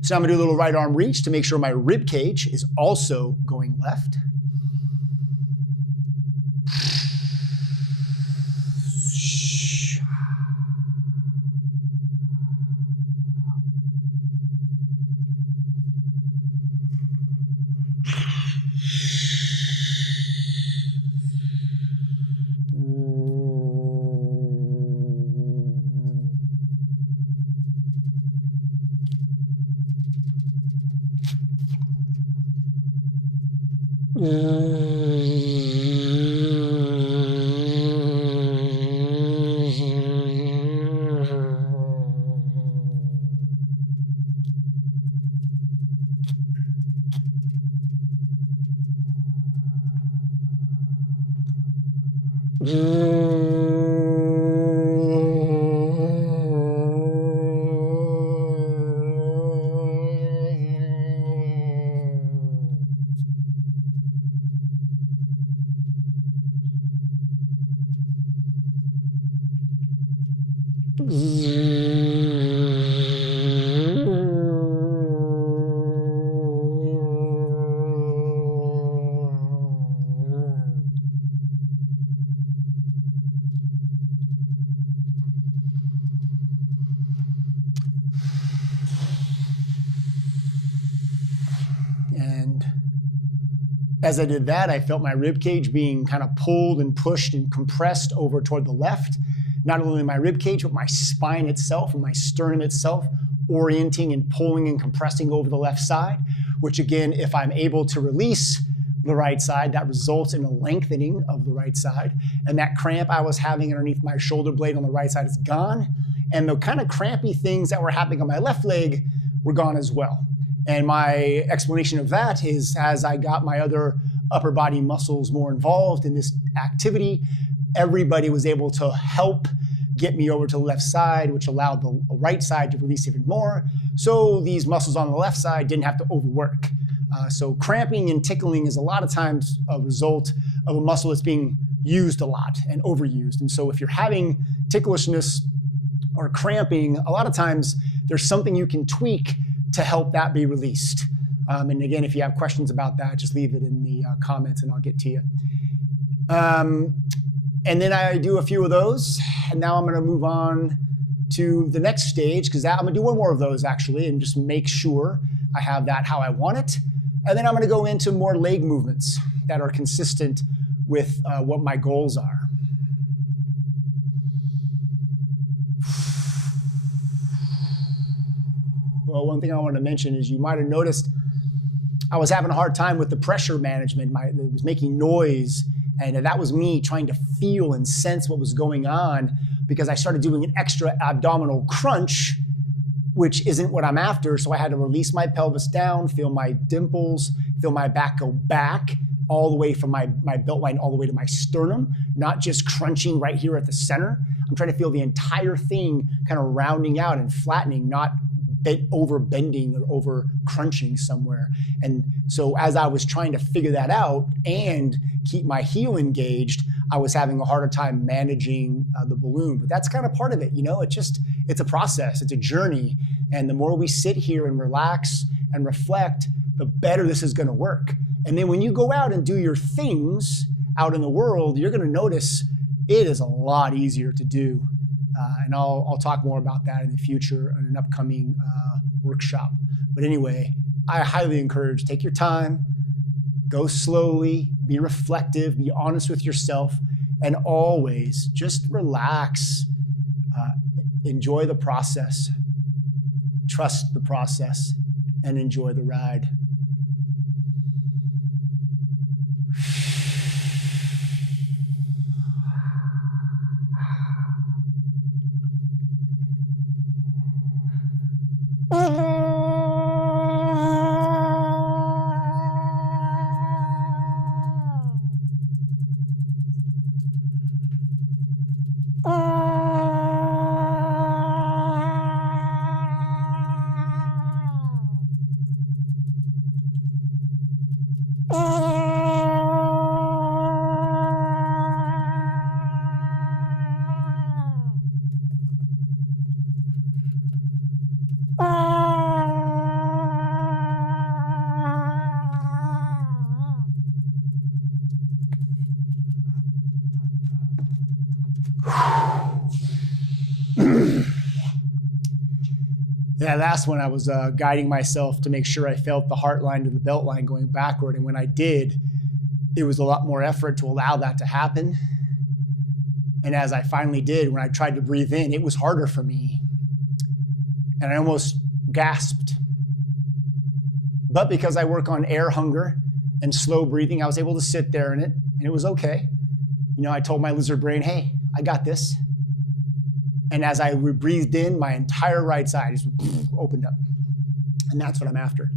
So I'm gonna do a little right arm reach to make sure my rib cage is also going left. And as I did that, I felt my rib cage being kind of pulled and pushed and compressed over toward the left. Not only my rib cage, but my spine itself and my sternum itself orienting and pulling and compressing over the left side, which again, if I'm able to release the right side, that results in a lengthening of the right side. And that cramp I was having underneath my shoulder blade on the right side is gone. And the kind of crampy things that were happening on my left leg were gone as well. And my explanation of that is as I got my other upper body muscles more involved in this activity, everybody was able to help get me over to the left side, which allowed the right side to release even more. So these muscles on the left side didn't have to overwork. So cramping and tickling is a lot of times a result of a muscle that's being used a lot and overused. And so if you're having ticklishness or cramping, a lot of times there's something you can tweak to help that be released. And again, if you have questions about that, just leave it in the comments and I'll get to you. And then I do a few of those, and now I'm gonna move on to the next stage, because I'm gonna do one more of those actually, and just make sure I have that how I want it. And then I'm gonna go into more leg movements that are consistent with what my goals are. Well, one thing I wanted to mention is you might have noticed I was having a hard time with the pressure management. It was making noise, and that was me trying to feel and sense what was going on, because I started doing an extra abdominal crunch, which isn't what I'm after. So I had to release my pelvis down, feel my dimples, feel my back go back all the way from my belt line all the way to my sternum, not just crunching right here at the center. I'm trying to feel the entire thing kind of rounding out and flattening, not over bending or over crunching somewhere. And so as I was trying to figure that out and keep my heel engaged, I was having a harder time managing the balloon. But that's kind of part of it, you know. It's a process, it's a journey. And the more we sit here and relax and reflect, the better this is gonna work. And then when you go out and do your things out in the world, you're gonna notice it is a lot easier to do. And I'll talk more about that in the future in an upcoming workshop. But anyway, I highly encourage, take your time, go slowly, be reflective, be honest with yourself, and always just relax, enjoy the process, trust the process, and enjoy the ride. Yeah, last one I was guiding myself to make sure I felt the heart line to the belt line going backward. And when I did, it was a lot more effort to allow that to happen. And as I finally did, when I tried to breathe in, it was harder for me. And I almost gasped. But because I work on air hunger and slow breathing, I was able to sit there in it, and it was okay. You know, I told my lizard brain, hey, I got this. And as I breathed in, my entire right side just opened up. And that's what I'm after.